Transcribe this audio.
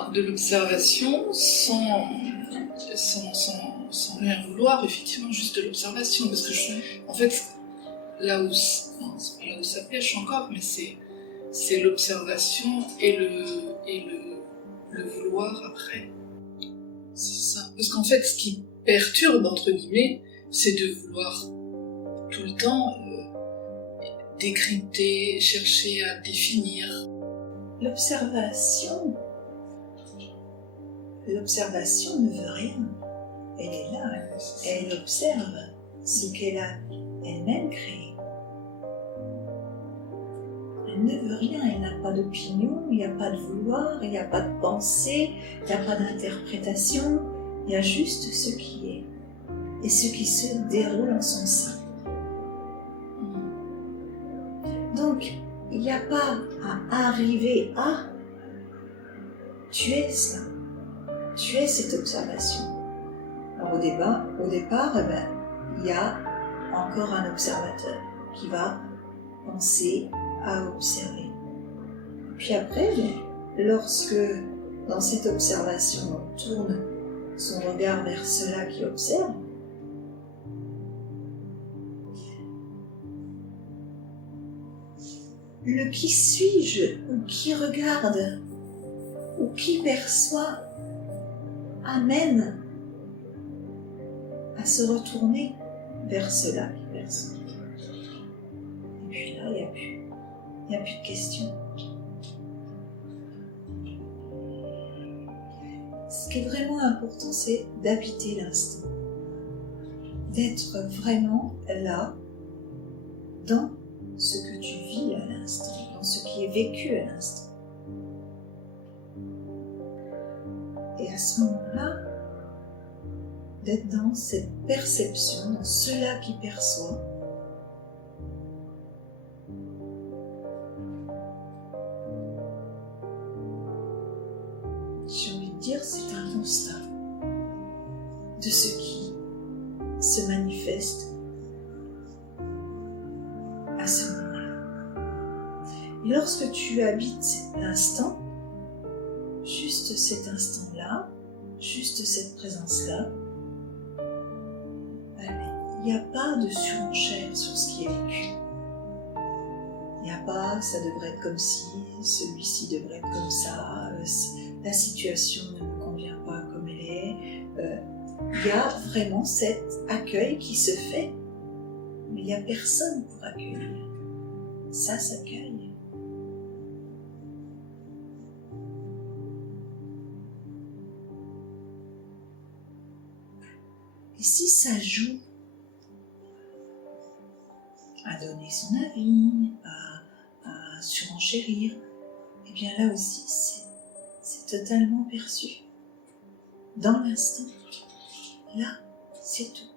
Alors, de l'observation sans rien vouloir, effectivement, juste de l'observation. Parce que, en fait, là où ça pêche encore, mais c'est l'observation et le vouloir après. C'est ça. Parce qu'en fait, ce qui perturbe, entre guillemets, c'est de vouloir tout le temps décrypter, chercher à définir. L'observation ne veut rien. Elle est là, elle observe ce qu'elle a elle-même créé. Elle ne veut rien, elle n'a pas d'opinion, il n'y a pas de vouloir, il n'y a pas de pensée, il n'y a pas d'interprétation, il y a juste ce qui est et ce qui se déroule en son sein. Donc, il n'y a pas à arriver à, tu es cela, tu es cette observation. Alors au départ, il y a encore un observateur qui va penser à observer. Puis après, lorsque dans cette observation on tourne son regard vers cela qui observe, le qui suis-je, ou qui regarde, ou qui perçoit, amène à se retourner vers cela qui perçoit. Et puis là, il n'y a plus de questions. Ce qui est vraiment important, c'est d'habiter l'instant. D'être vraiment là, dans ce que tu vis à l'instant, dans ce qui est vécu à l'instant. Et à ce moment-là, d'être dans cette perception, dans cela qui perçoit. J'ai envie de dire, c'est un constat de ce qui se manifeste à ce moment-là. Et lorsque tu habites l'instant, juste cet instant-là, juste cette présence-là, il n'y a pas de surenchère sur ce qui est vécu. Il n'y a pas, ça devrait être comme ci, celui-ci devrait être comme ça, la situation ne me convient pas comme elle est. Il y a vraiment cet accueil qui se fait, mais il n'y a personne pour accueillir. Ça s'accueille. Et si ça joue à donner son avis, à surenchérir, et bien là aussi c'est totalement perçu. Dans l'instant, là, c'est tout.